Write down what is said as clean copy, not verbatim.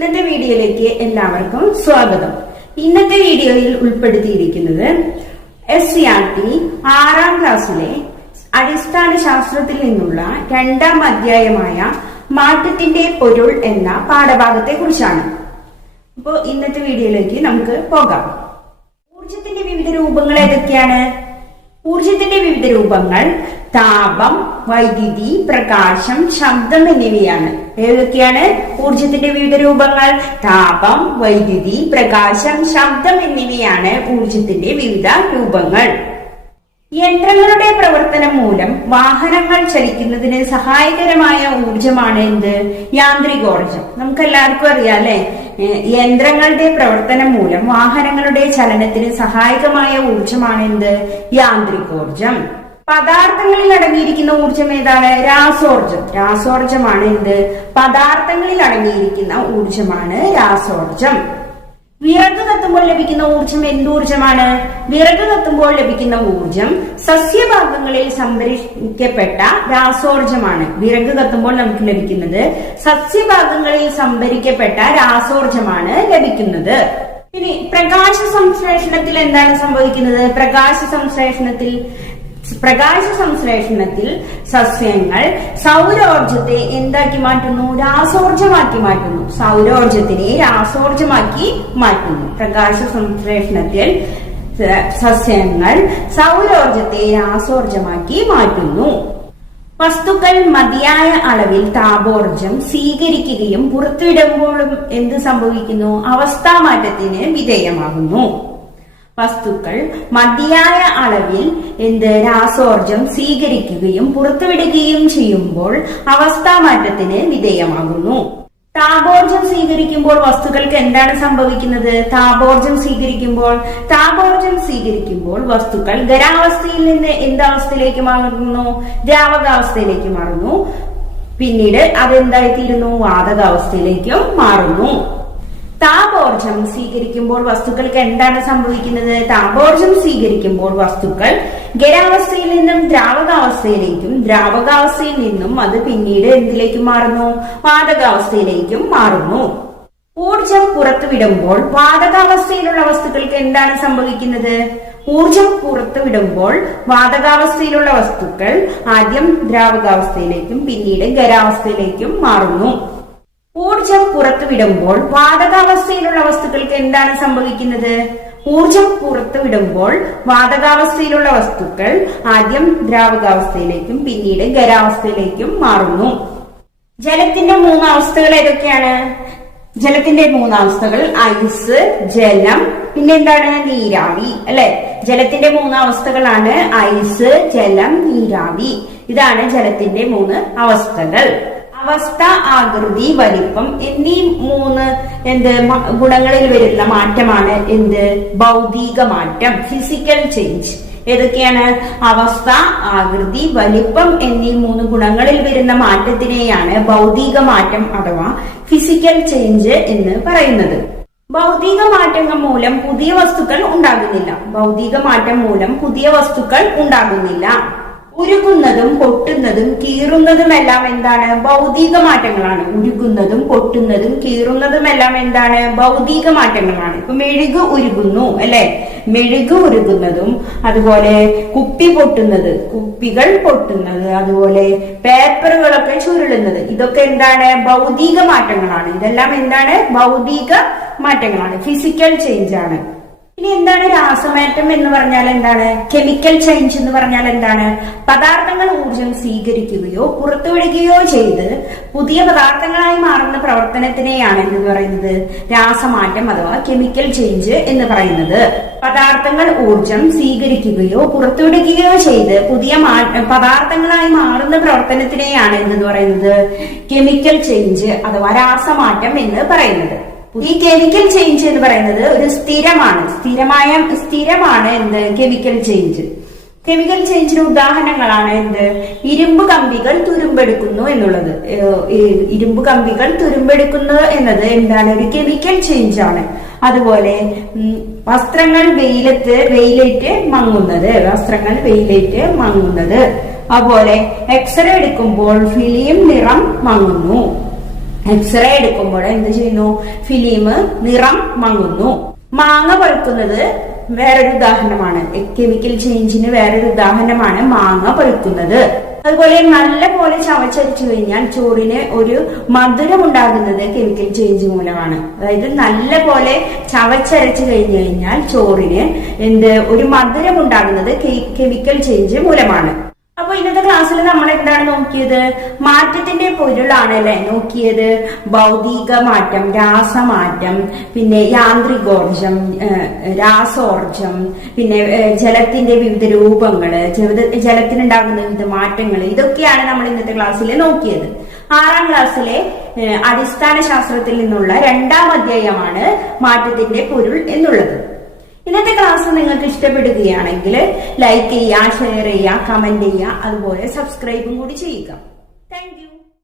ഇന്നത്തെ വീഡിയോയിലേക്ക് എല്ലാവർക്കും സ്വാഗതം. ഇന്നത്തെ വീഡിയോയിൽ ഉൾപ്പെടുത്തിയിരിക്കുന്നത് SCERT 6ാം ക്ലാസ്സിലെ അടിസ്ഥാന ശാസ്ത്രത്തിൽ നിന്നുള്ള 2ാം അധ്യായമായ മാറ്റത്തിന്റെ പൊരുൾ എന്ന പാഠഭാഗത്തെ കുറിച്ചാണ്. അപ്പോൾ ഇന്നത്തെ വീഡിയോയിലേക്ക് നമുക്ക് പോകാം. ഊർജത്തിന്റെ വിവിധ രൂപങ്ങൾ ഏതൊക്കെയാണ്? ഊർജത്തിന്റെ വിവിധ രൂപങ്ങൾ താപം, വൈദ്യുതി, പ്രകാശം, ശബ്ദം എന്നിവയാണ്. ഏതൊക്കെയാണ് ഊർജത്തിന്റെ വിവിധ രൂപങ്ങൾ? താപം, വൈദ്യുതി, പ്രകാശം, ശബ്ദം എന്നിവയാണ് ഊർജത്തിന്റെ വിവിധ രൂപങ്ങൾ. യന്ത്രങ്ങളുടെ പ്രവർത്തനം മൂലം വാഹനങ്ങൾ ചലിക്കുന്നതിന് സഹായകരമായ ഊർജമാണ് എന്ത്? യാന്ത്രികോർജം. നമുക്ക് എല്ലാവർക്കും അറിയാം അല്ലെ, യന്ത്രങ്ങളുടെ പ്രവർത്തനം മൂലം വാഹനങ്ങളുടെ ചലനത്തിന് സഹായകമായ ഊർജമാണ് എന്ത്? യാന്ത്രികോർജം. പദാർത്ഥങ്ങളിൽ അടങ്ങിയിരിക്കുന്ന ഊർജം ഏതാണ്? രാസോർജം. രാസോർജമാണ് എന്ത്? പദാർത്ഥങ്ങളിൽ അടങ്ങിയിരിക്കുന്ന ഊർജമാണ് രാസോർജം. വിറക് കത്തുമ്പോൾ ലഭിക്കുന്ന ഊർജം എന്തൂർജമാണ്? വിറക് കത്തുമ്പോൾ ലഭിക്കുന്ന ഊർജം സസ്യഭാഗങ്ങളിൽ സംഭരിക്കപ്പെട്ട രാസോർജമാണ്. വിറക് കത്തുമ്പോൾ നമുക്ക് ലഭിക്കുന്നത് സസ്യഭാഗങ്ങളിൽ സംഭരിക്കപ്പെട്ട രാസോർജമാണ് ലഭിക്കുന്നത്. ഇനി പ്രകാശ സംശ്ലേഷണത്തിൽ എന്താണ് സംഭവിക്കുന്നത്? പ്രകാശ സംശ്ലേഷണത്തിൽ സസ്യങ്ങൾ സൗരോർജത്തെ എന്താക്കി മാറ്റുന്നു? രാസോർജമാക്കി മാറ്റുന്നു. സൗരോർജത്തിനെ രാസോർജമാക്കി മാറ്റുന്നു. പ്രകാശ സംശ്ലേഷണത്തിൽ സസ്യങ്ങൾ സൗരോർജത്തെ രാസോർജമാക്കി മാറ്റുന്നു. വസ്തുക്കൾ മതിയായ അളവിൽ താപോർജം സ്വീകരിക്കുകയും പുറത്തുവിടുമ്പോഴും എന്ത് സംഭവിക്കുന്നു? അവസ്ഥാമാറ്റത്തിന് വിധേയമാകുന്നു. വസ്തുക്കൾ മതിയായ അളവിൽ രാസോർജം സ്വീകരിക്കുകയും പുറത്തുവിടുകയും ചെയ്യുമ്പോൾ അവസ്ഥാമാറ്റത്തിന് വിധേയമാകുന്നു. താപോർജം സ്വീകരിക്കുമ്പോൾ വസ്തുക്കൾക്ക് എന്താണ് സംഭവിക്കുന്നത്? താപോർജം സ്വീകരിക്കുമ്പോൾ വസ്തുക്കൾ ഖരാവസ്ഥയിൽ നിന്ന് എന്താവസ്ഥയിലേക്ക് മാറുന്നു? ദ്രാവകാവസ്ഥയിലേക്ക് മാറുന്നു. പിന്നീട് അതെന്തായിത്തീരുന്നു? വാതകാവസ്ഥയിലേക്കും മാറുന്നു. താപോർജം സ്വീകരിക്കുമ്പോൾ വസ്തുക്കൾക്ക് എന്താണ് സംഭവിക്കുന്നത്? താപോർജം സ്വീകരിക്കുമ്പോൾ വസ്തുക്കൾ ഖരാവസ്ഥയിൽ നിന്നും ദ്രാവകാവസ്ഥയിലേക്കും ദ്രാവകാവസ്ഥയിൽ നിന്നും അത് പിന്നീട് എന്തിലേക്ക് മാറുന്നു? വാതകാവസ്ഥയിലേക്കും മാറുന്നു. ഊർജം പുറത്തുവിടുമ്പോൾ വാതകാവസ്ഥയിലുള്ള വസ്തുക്കൾക്ക് എന്താണ് സംഭവിക്കുന്നത്? ഊർജം പുറത്തുവിടുമ്പോൾ വാതകാവസ്ഥയിലുള്ള വസ്തുക്കൾ ആദ്യം ദ്രാവകാവസ്ഥയിലേക്കും പിന്നീട് ഖരാവസ്ഥയിലേക്കും മാറുന്നു. ഊർജം പുറത്തുവിടുമ്പോൾ വാതകാവസ്ഥയിലുള്ള വസ്തുക്കൾക്ക് എന്താണ് സംഭവിക്കുന്നത്? ഊർജം പുറത്തുവിടുമ്പോൾ വാതകാവസ്ഥയിലുള്ള വസ്തുക്കൾ ആദ്യം ദ്രാവകാവസ്ഥയിലേക്കും പിന്നീട് ഖരാവസ്ഥയിലേക്കും മാറുന്നു. ജലത്തിന്റെ 3 അവസ്ഥകൾ ഏതൊക്കെയാണ്? ജലത്തിന്റെ 3 അവസ്ഥകൾ ഐസ്, ജലം, പിന്നെ എന്താണ്? നീരാവി. അല്ലെ, ജലത്തിന്റെ 3 അവസ്ഥകളാണ് ഐസ്, ജലം, നീരാവി. ഇതാണ് ജലത്തിന്റെ 3 അവസ്ഥകൾ. അവസ്ഥ, ആകൃതി, വലിപ്പം എന്നീ 3 ഗുണങ്ങളിൽ വരുന്ന മാറ്റമാണ് ഭൗതിക മാറ്റം, ഫിസിക്കൽ ചേഞ്ച്. ഏതൊക്കെയാണ്? അവസ്ഥ, ആകൃതി, വലിപ്പം എന്നീ 3 ഗുണങ്ങളിൽ വരുന്ന മാറ്റത്തിനെയാണ് ഭൗതിക മാറ്റം അഥവാ ഫിസിക്കൽ ചേഞ്ച് എന്ന് പറയുന്നത്. ഭൗതിക മാറ്റങ്ങൾ മൂലം പുതിയ വസ്തുക്കൾ ഉണ്ടാകുന്നില്ല. ഉരുകുന്നതും പൊട്ടുന്നതും കീറുന്നതുമെല്ലാം എന്താണ്? ഭൗതിക മാറ്റങ്ങളാണ്. ഉരുകുന്നതും പൊട്ടുന്നതും കീറുന്നതുമെല്ലാം എന്താണ്? ഭൗതിക മാറ്റങ്ങളാണ്. ഇപ്പൊ മെഴുക് ഉരുകുന്നു അല്ലെ, മെഴുക് ഉരുകുന്നതും അതുപോലെ കുപ്പികൾ പൊട്ടുന്നത്, അതുപോലെ പേപ്പറുകളൊക്കെ ചുരുളുന്നത്, ഇതൊക്കെ എന്താണ്? ഭൗതിക മാറ്റങ്ങളാണ്. ഇതെല്ലാം എന്താണ്? ഭൗതിക മാറ്റങ്ങളാണ്, ഫിസിക്കൽ ചേഞ്ച് ആണ്. ഇനി എന്താണ് രാസമാറ്റം എന്ന് പറഞ്ഞാൽ എന്താണ്? കെമിക്കൽ ചേഞ്ച് എന്ന് പറഞ്ഞാൽ എന്താണ്? പദാർത്ഥങ്ങൾ ഊർജം സ്വീകരിക്കുകയോ പുറത്തുവിടുകയോ ചെയ്ത് പുതിയ പദാർത്ഥങ്ങളായി മാറുന്ന പ്രവർത്തനത്തിനെയാണ് എന്ന് പറയുന്നത് രാസമാറ്റം അഥവാ കെമിക്കൽ ചേഞ്ച് എന്ന് പറയുന്നത്. പദാർത്ഥങ്ങൾ ഊർജം സ്വീകരിക്കുകയോ പുറത്തുവിടുകയോ ചെയ്ത് പുതിയ പദാർത്ഥങ്ങളായി മാറുന്ന പ്രവർത്തനത്തിനെയാണ് എന്ന് പറയുന്നത് കെമിക്കൽ ചേഞ്ച് അഥവാ രാസമാറ്റം എന്ന് പറയുന്നത്. ഈ കെമിക്കൽ ചേഞ്ച് എന്ന് പറയുന്നത് ഒരു സ്ഥിരമാണ് കെമിക്കൽ ചേഞ്ച്. കെമിക്കൽ ചേഞ്ചിന് ഉദാഹരണങ്ങളാണ് ഇരുമ്പ് കമ്പികൾ തുരുമ്പെടുക്കുന്നു എന്നുള്ളത്. ഇരുമ്പ് കമ്പികൾ തുരുമ്പെടുക്കുന്നു എന്നത് എന്താണ്? ഒരു കെമിക്കൽ ചേഞ്ച് ആണ്. അതുപോലെ വസ്ത്രങ്ങൾ വെയിലേറ്റ് മങ്ങുന്നത്, അതുപോലെ എക്സ്റേ എടുക്കുമ്പോൾ ഫിലിം നിറം മങ്ങുന്നു. എക്സ്റേ എടുക്കുമ്പോൾ എന്ത് ചെയ്യുന്നു? ഫിലിം നിറം മങ്ങുന്നു. മാങ്ങ പഴുക്കുന്നത് വേറൊരു ഉദാഹരണമാണ്. കെമിക്കൽ ചേഞ്ചിന് വേറൊരു ഉദാഹരണമാണ് മാങ്ങ പഴുക്കുന്നത്. അതുപോലെ നല്ല പോലെ ചവച്ചരച്ചു കഴിഞ്ഞാൽ ചോറിന് ഒരു മധുരം ഉണ്ടാകുന്നത് കെമിക്കൽ ചേഞ്ച് മൂലമാണ്. അതായത് നല്ല പോലെ ചവച്ചരച്ചു കഴിഞ്ഞാൽ ചോറിന് ഒരു മധുരം ഉണ്ടാകുന്നത് കെമിക്കൽ ചേഞ്ച് മൂലമാണ്. അപ്പൊ ഇന്നത്തെ ക്ലാസ്സിൽ നമ്മൾ എന്താണ് നോക്കിയത്? മാറ്റത്തിന്റെ പൊരുളാണ് അല്ലെ നോക്കിയത്. ഭൗതിക മാറ്റം, രാസമാറ്റം, പിന്നെ യാന്ത്രികോർജം, രാസോർജം, പിന്നെ ജലത്തിന്റെ വിവിധ രൂപങ്ങള്, ജലത്തിനുണ്ടാകുന്ന വിവിധ മാറ്റങ്ങൾ, ഇതൊക്കെയാണ് നമ്മൾ ഇന്നത്തെ ക്ലാസ്സിൽ നോക്കിയത്. 6ാം ക്ലാസ്സിലെ അടിസ്ഥാന ശാസ്ത്രത്തിൽ നിന്നുള്ള 2ാം അധ്യായമാണ് മാറ്റത്തിന്റെ പൊരുൾ എന്നുള്ളത്. ഇന്നത്തെ ക്ലാസ് നിങ്ങൾക്ക് ഇഷ്ടപ്പെടുകയാണെങ്കിൽ ലൈക്ക് ചെയ്യുക, ഷെയർ ചെയ്യുക, കമന്റ് ചെയ്യുക, അതുപോലെ സബ്സ്ക്രൈബും കൂടി ചെയ്യുക. Thank you.